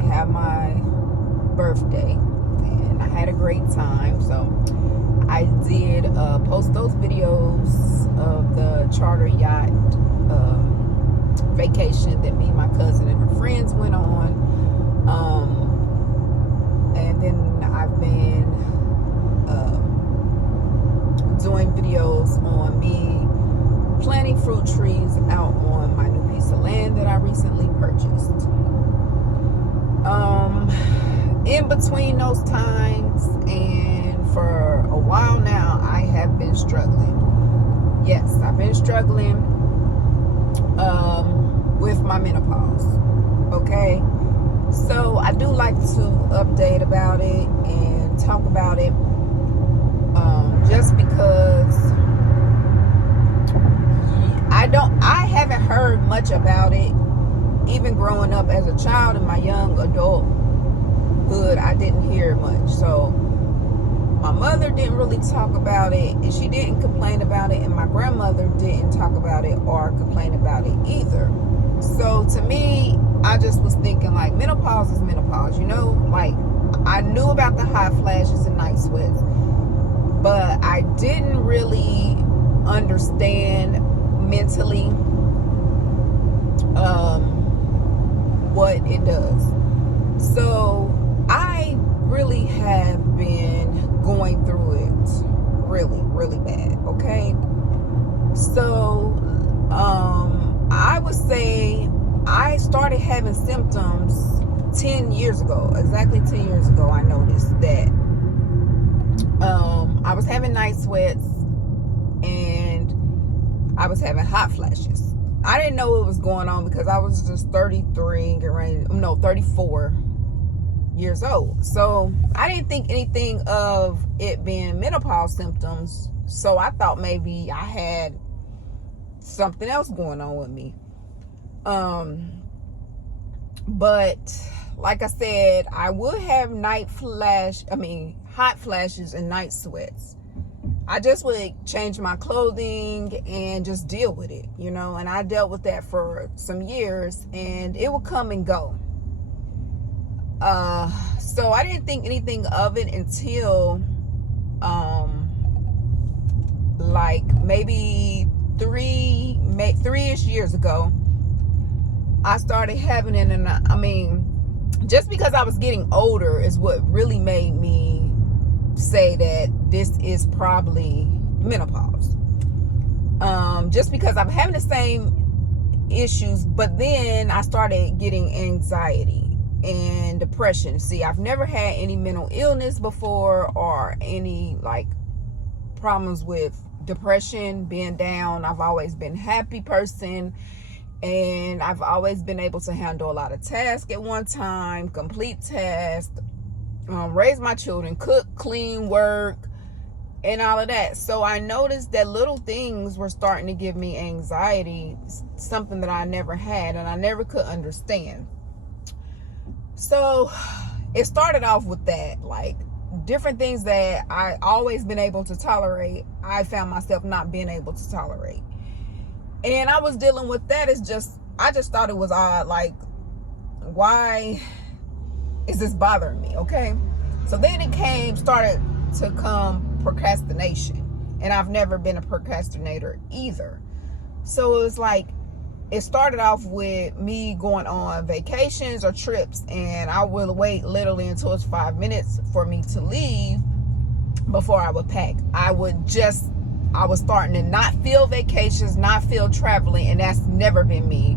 have my birthday, and I had a great time. So I did post those videos of the charter yacht vacation that me, my cousin, and her friends went on. And then I've been doing videos on me planting fruit trees out on my new piece of land that I recently purchased. In between those times and for a while now, I have been struggling. Yes, I've been struggling with my menopause. Okay, so I do like to update about it and talk about it, just because I haven't heard much about it. Even growing up as a child in my young adulthood, I didn't hear much. So my mother didn't really talk about it, and she didn't complain about it, and my grandmother didn't talk about it or complain about it either. So to me, I just was thinking, like, menopause is menopause, you know? Like, I knew about the hot flashes and night sweats, but I didn't really understand mentally what it does. So I really have been going through it really, really bad. Okay, so I would say I started having symptoms 10 years ago. Exactly 10 years ago, I noticed that I was having night sweats and I was having hot flashes. I didn't know what was going on because I was just 34 years old. So I didn't think anything of it being menopause symptoms. So I thought maybe I had something else going on with me. But like I said, I would have hot flashes and night sweats. I just would change my clothing and just deal with it, you know, and I dealt with that for some years, and it would come and go. So I didn't think anything of it until like maybe three-ish years ago. I started having it, and I mean, just because I was getting older is what really made me say that this is probably menopause. Just because I'm having the same issues, but then I started getting anxiety and depression. See, I've never had any mental illness before or any like problems with depression, being down. I've always been a happy person, and I've always been able to handle a lot of tasks at one time, complete tasks, raise my children, cook, clean, work, and all of that. So I noticed that little things were starting to give me anxiety, something that I never had and I never could understand. So it started off with that, like different things that I always been able to tolerate, I found myself not being able to tolerate. And I was dealing with that. I just thought it was odd. Like, why is this bothering me? Okay. So then it started to come procrastination. And I've never been a procrastinator either. So it was like, it started off with me going on vacations or trips, and I would wait literally until it's 5 minutes for me to leave before I would pack. I was starting to not feel vacations, not feel traveling, and that's never been me.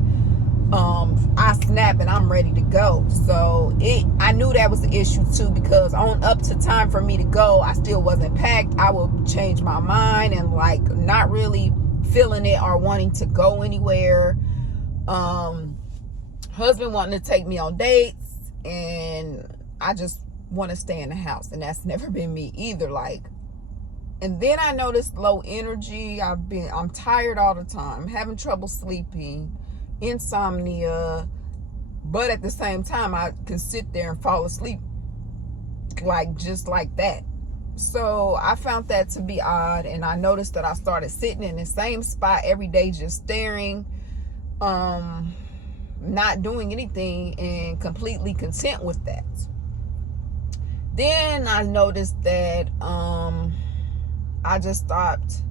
I snap and I'm ready to go. So I knew that was the issue too, because on up to time for me to go, I still wasn't packed. I would change my mind and like not really feeling it or wanting to go anywhere. Husband wanting to take me on dates, and I just want to stay in the house, and that's never been me either. Like, and then I noticed low energy. I'm tired all the time, having trouble sleeping, insomnia, but at the same time I can sit there and fall asleep like just like that. So I found that to be odd, and I noticed that I started sitting in the same spot every day just staring. not doing anything and completely content with that. Then I noticed that I just stopped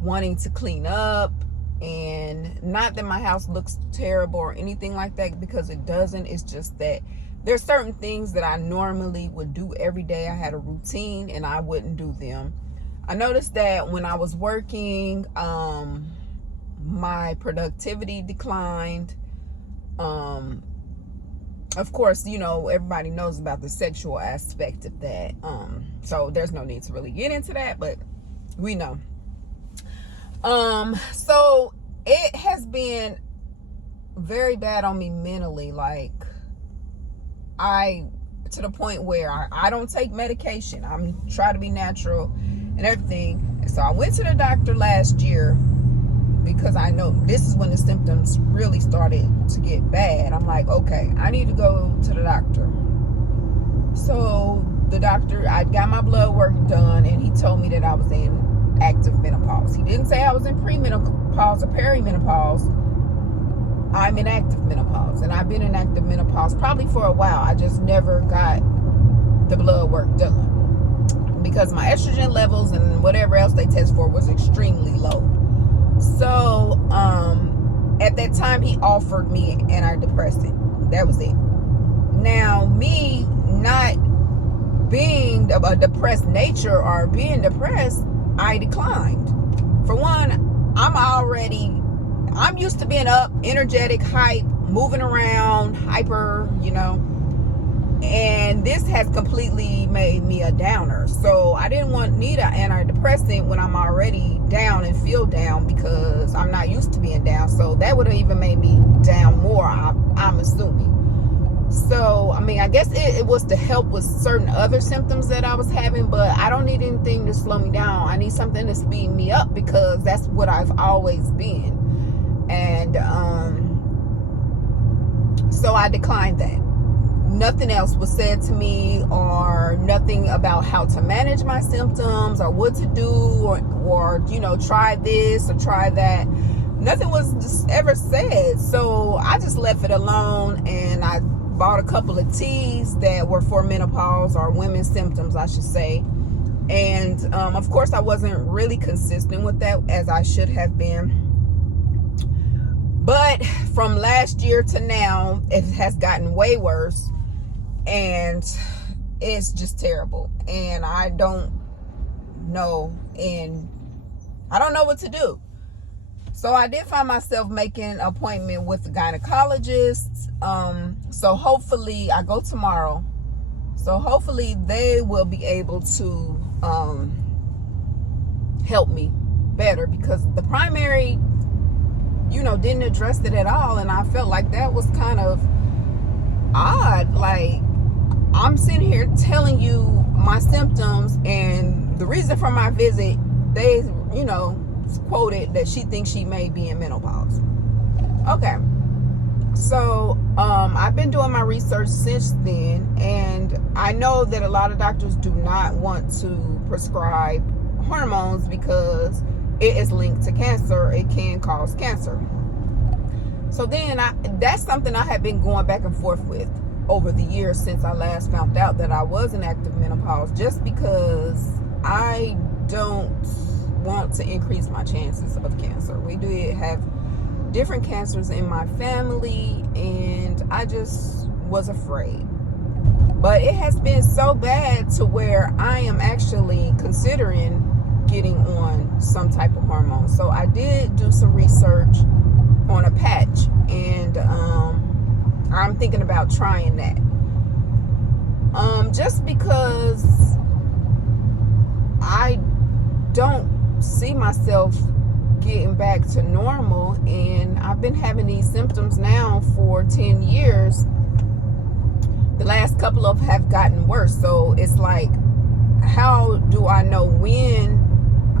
wanting to clean up. And not that my house looks terrible or anything like that, because it doesn't. It's just that there's certain things that I normally would do every day. I had a routine and I wouldn't do them. I noticed that when I was working, my productivity declined. Of course, you know, everybody knows about the sexual aspect of that. So there's no need to really get into that, but we know. So it has been very bad on me mentally. Like, to the point where I don't take medication. I'm trying to be natural and everything. And so I went to the doctor last year because I know this is when the symptoms really started to get bad. I'm like, okay, I need to go to the doctor. So the doctor, I got my blood work done, and he told me that I was in active menopause. He didn't say I was in premenopause or perimenopause. I'm in active menopause, and I've been in active menopause probably for a while. I just never got the blood work done because my estrogen levels and whatever else they test for was extremely low. So at that time, he offered me antidepressant. That was it. Now, me not being of a depressed nature or being depressed, I declined. For one, I'm used to being up, energetic, hype, moving around, hyper, you know, and this has completely made me a downer. So I didn't need an antidepressant when I'm already down and feel down, because I'm not used to being down. So that would have even made me down more, I'm assuming. So, I mean, I guess it was to help with certain other symptoms that I was having, but I don't need anything to slow me down. I need something to speed me up, because that's what I've always been. And so I declined that. Nothing else was said to me, or nothing about how to manage my symptoms or what to do, or you know, try this or try that. Nothing was just ever said. So I just left it alone, and I bought a couple of teas that were for menopause, or women's symptoms, I should say. And of course, I wasn't really consistent with that as I should have been. But from last year to now, it has gotten way worse, and it's just terrible. And I don't know what to do. So I did find myself making an appointment with the gynecologist. So hopefully, I go tomorrow. So hopefully they will be able to help me better, because the primary, you know, didn't address it at all. And I felt like that was kind of odd. Like, I'm sitting here telling you my symptoms, and the reason for my visit, they, you know, quoted that she thinks she may be in menopause. Okay. So I've been doing my research since then, and I know that a lot of doctors do not want to prescribe hormones because it is linked to cancer. It can cause cancer. So then that's something I have been going back and forth with over the years since I last found out that I was in active menopause, just because I don't want to increase my chances of cancer. We do have different cancers in my family, and I just was afraid. But it has been so bad to where I am actually considering getting on some type of hormone. So I did do some research on a patch, and I'm thinking about trying that. Just because I don't see myself getting back to normal, and I've been having these symptoms now for 10 years. The last couple of have gotten worse. So it's like, how do I know when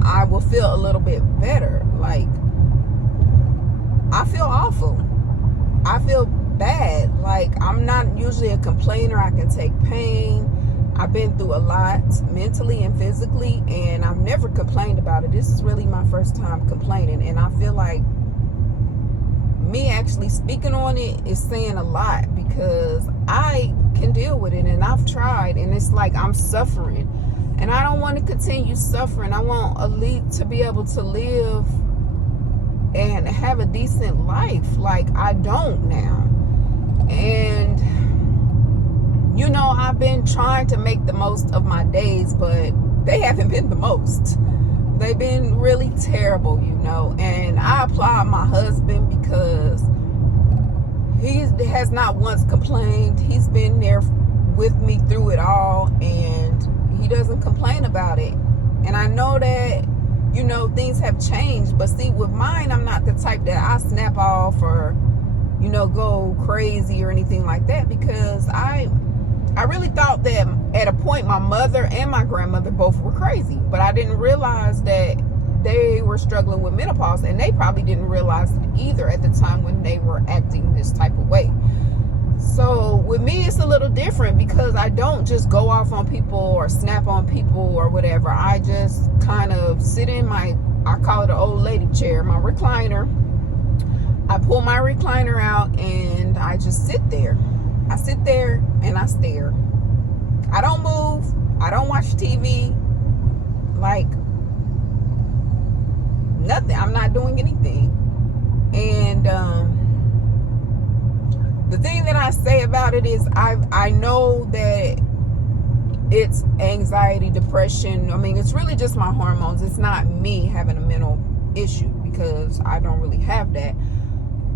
I will feel a little bit better? Like, I feel awful. I feel bad. Like, I'm not usually a complainer. I can take pain. I've been through a lot mentally and physically, and I've never complained about it. This is really my first time complaining, and I feel like me actually speaking on it is saying a lot, because I can deal with it, and I've tried, and it's like I'm suffering, and I don't want to continue suffering. I want Elite to be able to live and have a decent life like I don't now. And you know, I've been trying to make the most of my days, but they haven't been the most. They've been really terrible, you know. And I applaud my husband, because he has not once complained. He's been there with me through it all, and he doesn't complain about it. And I know that, you know, things have changed, but see, with mine, I'm not the type that I snap off or, you know, go crazy or anything like that, because I really thought that at a point my mother and my grandmother both were crazy, but I didn't realize that they were struggling with menopause, and they probably didn't realize it either at the time when they were acting this type of way. So with me, it's a little different, because I don't just go off on people or snap on people or whatever. I just kind of sit in my, I call it an old lady chair, my recliner. I pull my recliner out and I just sit there. I sit there and I stare. I don't move. I don't watch TV. Like, nothing. I'm not doing anything. And the thing that I say about it is I know that it's anxiety, depression. I mean, it's really just my hormones. It's not me having a mental issue, because I don't really have that.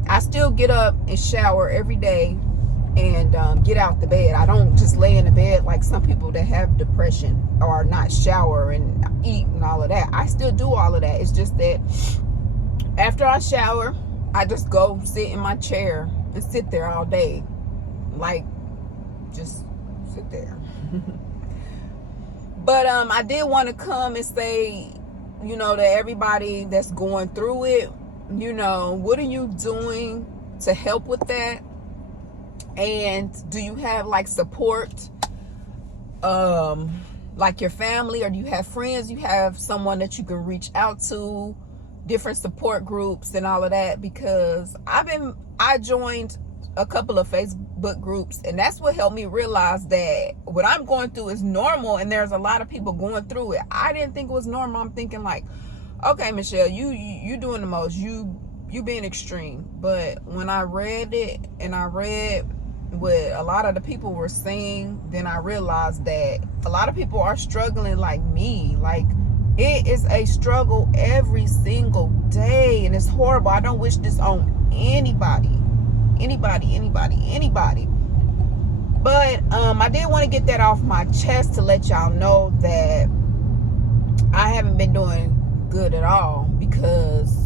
I still get up and shower every day and get out the bed. I don't just lay in the bed like some people that have depression, or not shower and eat and all of that. I still do all of that. It's just that after I shower, I just go sit in my chair and sit there all day. Like, just sit there. But I did want to come and say, you know, to everybody that's going through it, you know, what are you doing to help with that? And do you have like support, like your family, or do you have friends? You have someone that you can reach out to, different support groups and all of that? Because I joined a couple of Facebook groups, and that's what helped me realize that what I'm going through is normal, and there's a lot of people going through it. I didn't think it was normal. I'm thinking like, okay, Michelle, you doing the most, you being extreme. But when I read it, and I read what a lot of the people were saying, then I realized that a lot of people are struggling like me. Like, it is a struggle every single day, and it's horrible. I don't wish this on anybody. But I did want to get that off my chest to let y'all know that I haven't been doing good at all, because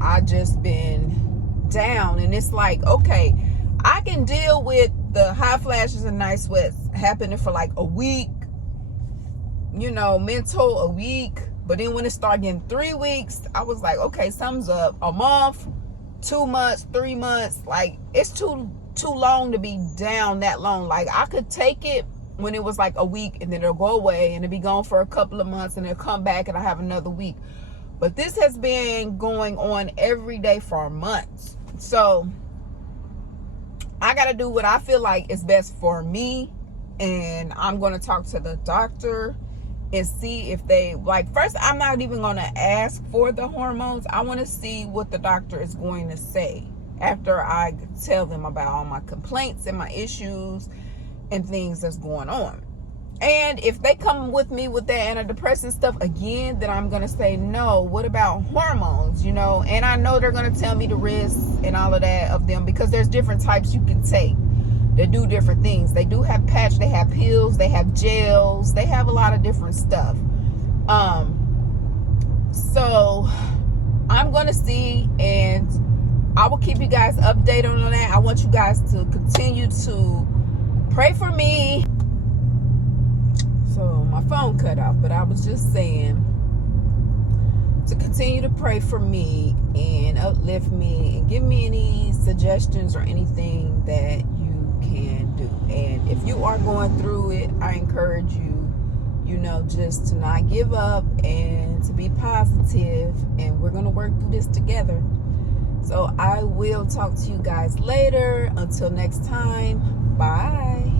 I just been down. And it's like, okay, I can deal with the hot flashes and night sweats happening for like a week, you know, mental, a week. But then when it started getting 3 weeks, I was like, okay, something's up. A month, 2 months, 3 months, like, it's too long to be down that long. Like, I could take it when it was like a week, and then it'll go away, and it'll be gone for a couple of months, and it'll come back, and I have another week. But this has been going on every day for months. So I got to do what I feel like is best for me. And I'm going to talk to the doctor and see if they, like, first, I'm not even going to ask for the hormones. I want to see what the doctor is going to say after I tell them about all my complaints and my issues and things that's going on. And if they come with me with that antidepressant stuff again, then I'm going to say, no, what about hormones, you know? And I know they're going to tell me the risks and all of that of them, because there's different types you can take. They do different things. They do have patch, they have pills, they have gels, they have a lot of different stuff. So I'm going to see, and I will keep you guys updated on that. I want you guys to continue to pray for me. So my phone cut off, but I was just saying to continue to pray for me and uplift me and give me any suggestions or anything that you can do. And if you are going through it, I encourage you, you know, just to not give up and to be positive, and we're going to work through this together. So I will talk to you guys later. Until next time, bye.